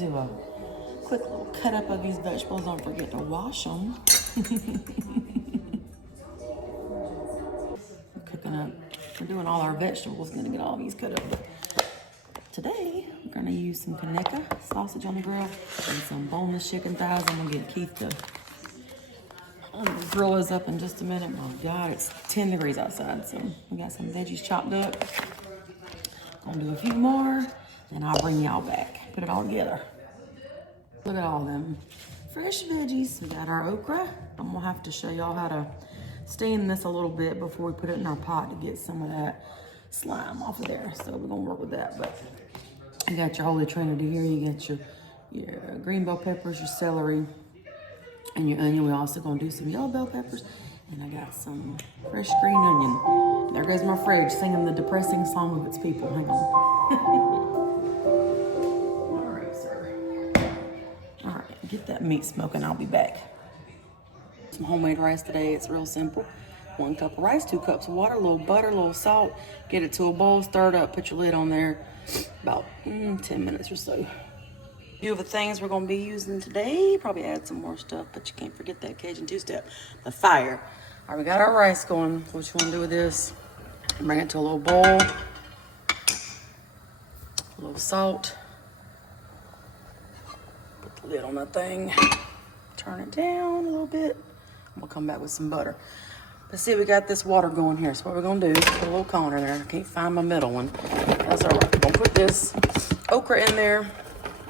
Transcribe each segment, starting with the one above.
do a quick little cut up of these vegetables. Don't forget to wash them. Cooking up. We're doing all our vegetables. Gonna get all these cut up. But today, we're gonna use some Conecuh sausage on the grill and some boneless chicken thighs. I'm gonna get Keith to grill us up in just a minute. My God, it's 10 degrees outside, so we got some veggies chopped up. Gonna do a few more, and I'll bring y'all back. Put it all together. Look at all them fresh veggies. We got our okra. I'm gonna have to show y'all how to steam this a little bit before we put it in our pot to get some of that slime off of there. So we're gonna work with that. But you got your Holy Trinity here. You got your green bell peppers, your celery, and your onion. We're also gonna do some yellow bell peppers. And I got some fresh green onion. There goes my fridge singing the depressing song of its people. Hang on. All right, sir. All right, get that meat smoking. I'll be back. Some homemade rice today. It's real simple. 1 cup of rice, 2 cups of water, a little butter, a little salt. Get it to a boil, stir it up, put your lid on there. About 10 minutes or so. Few of the things we're gonna be using today. Probably add some more stuff, but you can't forget that Cajun two-step, the fire. All right, we got our rice going. What you wanna do with this? Bring it to a little boil. A little salt. Put the lid on that thing. Turn it down a little bit. I'm gonna come back with some butter. Let's see, we got this water going here. So what we're gonna do is put a little corner there. I can't find my middle one. That's all right. We're gonna put this okra in there.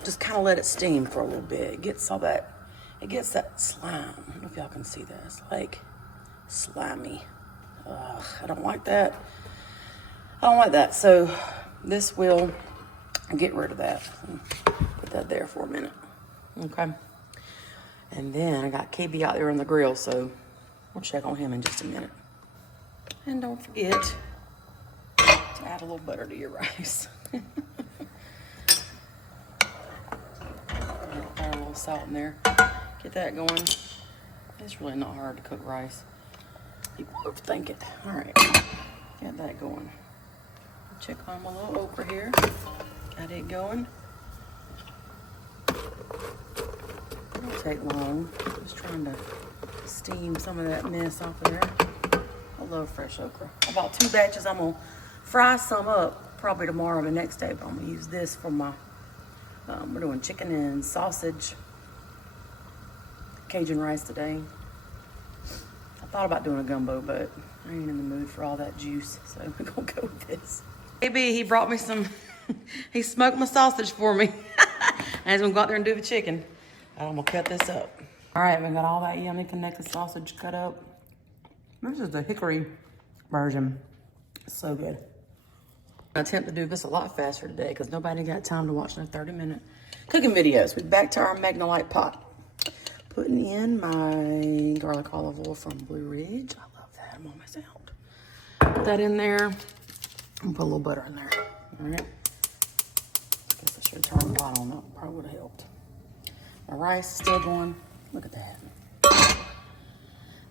Just kind of let it steam for a little bit. It gets that slime. I don't know if y'all can see that. It's like slimy. Ugh, I don't like that. I don't like that. So this will get rid of that. Put that there for a minute. Okay. And then I got KB out there on the grill, so we'll check on him in just a minute. And don't forget to add a little butter to your rice. Add a little salt in there. Get that going. It's really not hard to cook rice. People overthink it. All right, get that going. Check on my little okra here. Got it going. It won't take long. Just trying to steam some of that mess off of there. I love fresh okra. I bought 2 batches. I'm gonna fry some up probably tomorrow or the next day, but I'm gonna use this for my we're doing chicken and sausage Cajun rice today. I thought about doing a gumbo, but I ain't in the mood for all that juice, so we're gonna go with this. Maybe he brought me some, he smoked my sausage for me. I was gonna go out there and do the chicken. I'm gonna cut this up. All right, we got all that yummy Conecuh sausage cut up. This is the hickory version. So good. I attempt to do this a lot faster today because nobody got time to watch no 30-minute cooking videos. We're back to our Magnolite pot. Putting in my garlic olive oil from Blue Ridge. I love that. I'm almost out. Put that in there. And put a little butter in there. All right. I guess I should have turned the light on. That probably would have helped. My rice is still going. Look at that.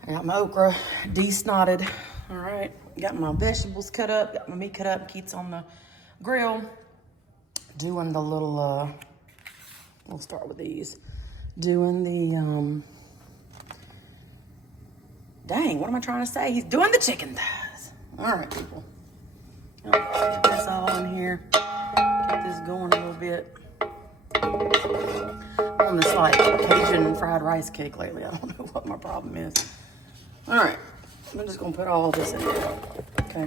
I got my okra de-snotted. All right, got my vegetables cut up, got my meat cut up. Keith's on the grill doing the little, we'll start with these. Doing the, dang, what am I trying to say? He's doing the chicken thighs. All right, people. Get this all in here. Get this going a little bit. I'm on this like Cajun fried rice cake lately. I don't know what my problem is. All right. I'm just gonna put all this in there, okay?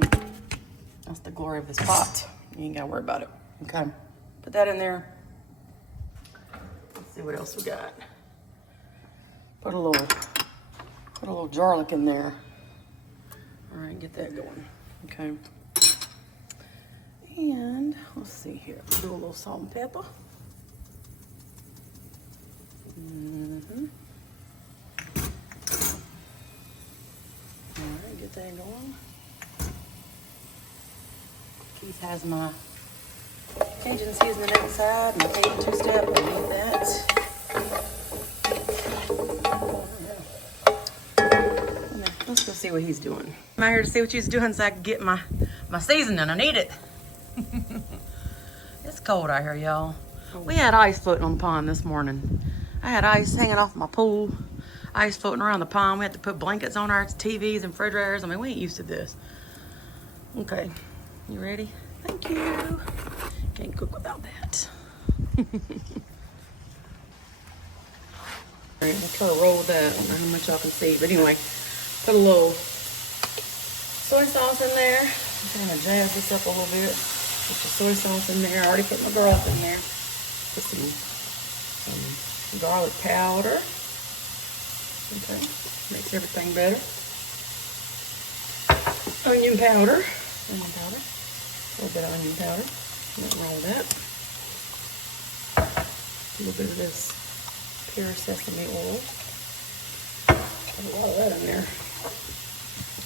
That's the glory of this pot. You ain't gotta worry about it, okay? Put that in there. Let's see what else we got. Put a little garlic in there. All right, get that going, okay? And let's see here. Do a little salt and pepper. All right, get that going. Keith has my Cajun seasoning inside, my Cajun two-step. I need that. Let's go see what he's doing. I'm out here to see what he's doing so I can get my seasoning. I need it. It's cold out here, y'all. We had ice floating on the pond this morning. I had ice hanging off my pool, ice floating around the pond. We had to put blankets on our TVs and refrigerators. I mean, we ain't used to this. Okay, you ready? Thank you. Can't cook without that. All right, we'll try to roll with that. I don't know how much y'all can see, but anyway, put a little soy sauce in there. I'm trying to jazz this up a little bit. Put the soy sauce in there. I already put my broth in there. Put some garlic powder. Okay, makes everything better. Onion powder. A little bit of onion powder. Nothing wrong with that. A little bit of this pure sesame oil. Put a lot of that in there.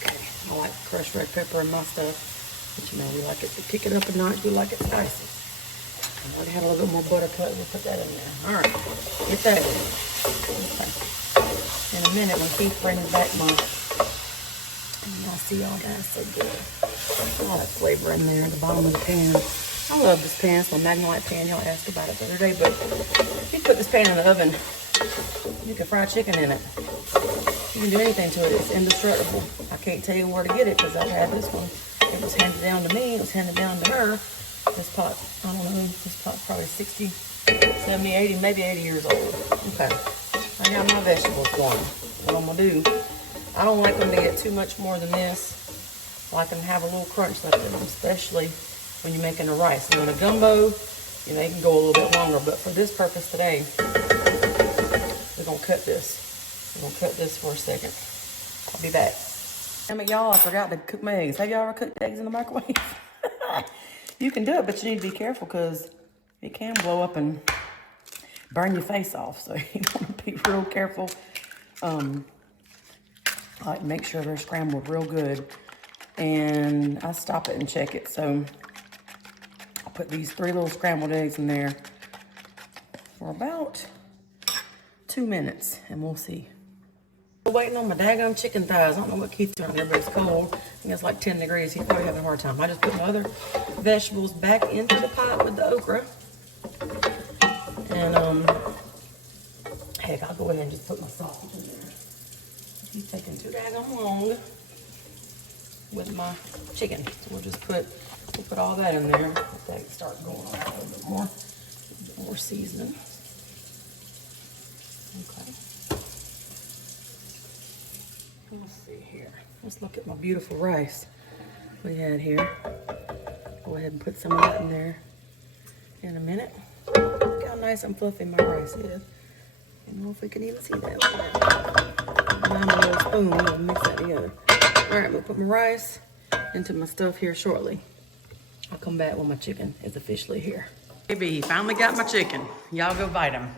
Okay, I like crushed red pepper in my stuff. But you know, we like it to kick it up a notch. We like it spicy. I already had a little bit more butter cut. We'll put that in there. All right, get that in. Okay. In a minute, when Keith brings back my, I'll see y'all guys so good. A lot of flavor in there at the bottom of the pan. I love this pan. It's my Magnolite pan. Y'all asked about it the other day, but if you put this pan in the oven, you can fry chicken in it. You can do anything to it. It's indestructible. I can't tell you where to get it because I've had this one. It was handed down to me. It was handed down to her. This pot, I don't know, this pot's probably 60, 70, 80, maybe 80 years old. Okay. I got my vegetables going. What I'm going to do, I don't like them to get too much more than this. I like them to have a little crunch left in them, especially when you're making the rice. When a gumbo, you know, you can go a little bit longer, but for this purpose today, we're going to cut this. We're going to cut this for a second. I'll be back. Damn it, y'all, I forgot to cook my eggs. Have y'all ever cooked eggs in the microwave? You can do it, but you need to be careful because it can blow up and burn your face off. So you want to be real careful. Like make sure they're scrambled real good. And I stop it and check it. So I'll put these 3 little scrambled eggs in there for about 2 minutes and we'll see. Waiting on my daggone chicken thighs. I don't know what Keith's doing there, but it's cold. I think it's like 10 degrees. He's probably having a hard time. I just put my other vegetables back into the pot with the okra. And, heck, I'll go ahead and just put my sausage in there. He's taking too daggone long with my chicken. So we'll put all that in there. Let that start going on a little bit more seasoning. Okay. Let's see here. Let's look at my beautiful rice we had here. Go ahead and put some of that in there in a minute. Look how nice and fluffy my rice is. I don't know if we can even see that. Behind my little spoon, we'll mix that together. All right, we'll put my rice into my stuff here shortly. I'll come back when my chicken is officially here. Baby, he finally got my chicken. Y'all go bite him.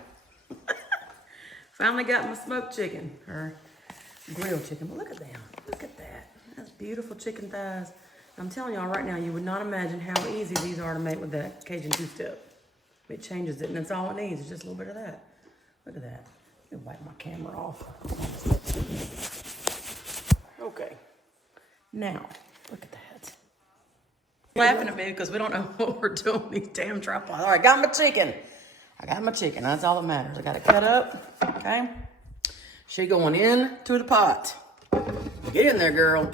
Finally got my smoked chicken, or grilled chicken, but look at them. Look at that. That's beautiful chicken thighs. I'm telling y'all right now, you would not imagine how easy these are to make with that Cajun two-step. It changes it, and that's all it needs. It's just a little bit of that. Look at that. Let me wipe my camera off. Okay. Now, look at that. Laughing at me because we don't know what we're doing with these damn tripods. All right, got my chicken. I got my chicken. That's all that matters. I got it cut up. Okay. She going in to the pot. Get in there, girl.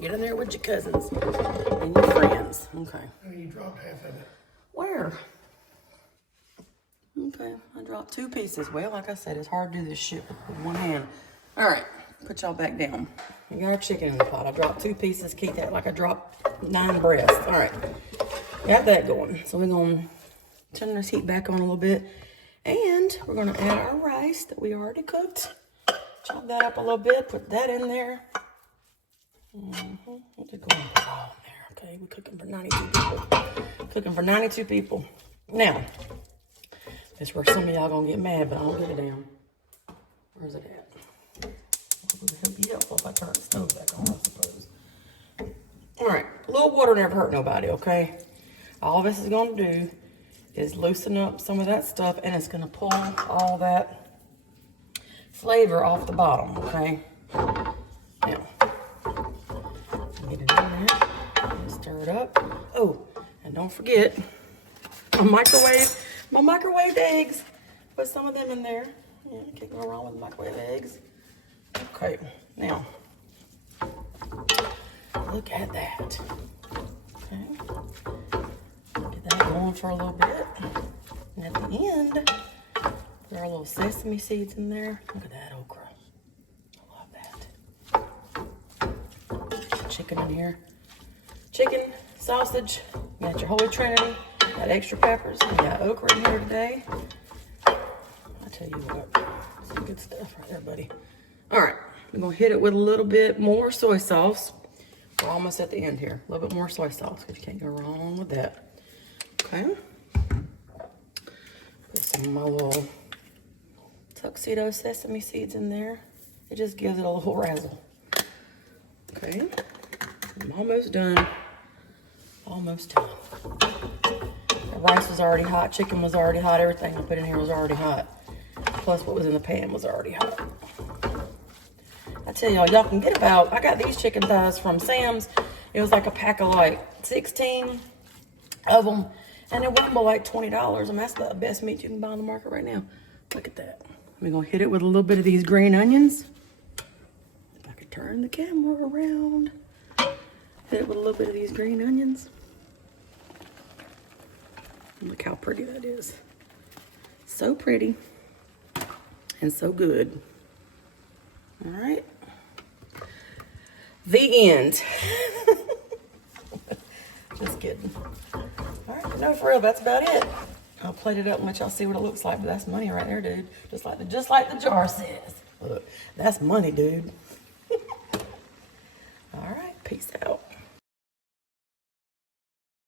Get in there with your cousins and your friends. Okay. Oh, you dropped half of it. Where? Okay, I dropped 2 pieces. Well, like I said, it's hard to do this shit with one hand. All right, put y'all back down. We got our chicken in the pot. I dropped 2 pieces. Keep that like I dropped 9 breasts. All right, got that going. So we're going to turn this heat back on a little bit. And we're going to add our rice that we already cooked. Chop that up a little bit. Put that in there. What's it going to all in there? Okay, we're cooking for 92 people. Cooking for 92 people. Now, that's where some of y'all gonna get mad, but I don't give a damn. Where's it at? It would be helpful if I turn the stove back on, I suppose. All right, a little water never hurt nobody, okay? All this is gonna do is loosen up some of that stuff, and it's gonna pull all that flavor off the bottom, okay? Now, get it in there, and stir it up. Oh, and don't forget, a microwave my microwave eggs. Put some of them in there. Yeah, can't go wrong with microwave eggs. Okay, now, look at that. Okay, get that going for a little bit. And at the end, put our little sesame seeds in there. Look at that okra. I love that. Chicken in here. Chicken, sausage, you got your Holy Trinity, got extra peppers, you got okra in here today. I tell you what, some good stuff right there, buddy. All right, I'm gonna hit it with a little bit more soy sauce. We're almost at the end here. A little bit more soy sauce, because you can't go wrong with that. Okay. Put some of my little tuxedo sesame seeds in there. It just gives it a little razzle. Okay, I'm almost done. Almost done. The rice was already hot, chicken was already hot, everything I put in here was already hot. Plus what was in the pan was already hot. I tell y'all can get about, I got these chicken thighs from Sam's. It was like a pack of like 16 of them. And it went for like $20. And that's the best meat you can buy on the market right now. Look at that. We're gonna hit it with a little bit of these green onions. If I could turn the camera around. Hit it with a little bit of these green onions. Look how pretty that is. So pretty and so good. All right. The end. Just kidding. All right, no, for real, that's about it. I'll plate it up and let y'all see what it looks like, but that's money right there, dude. Just like the jar says. Look, that's money, dude. All right, peace out.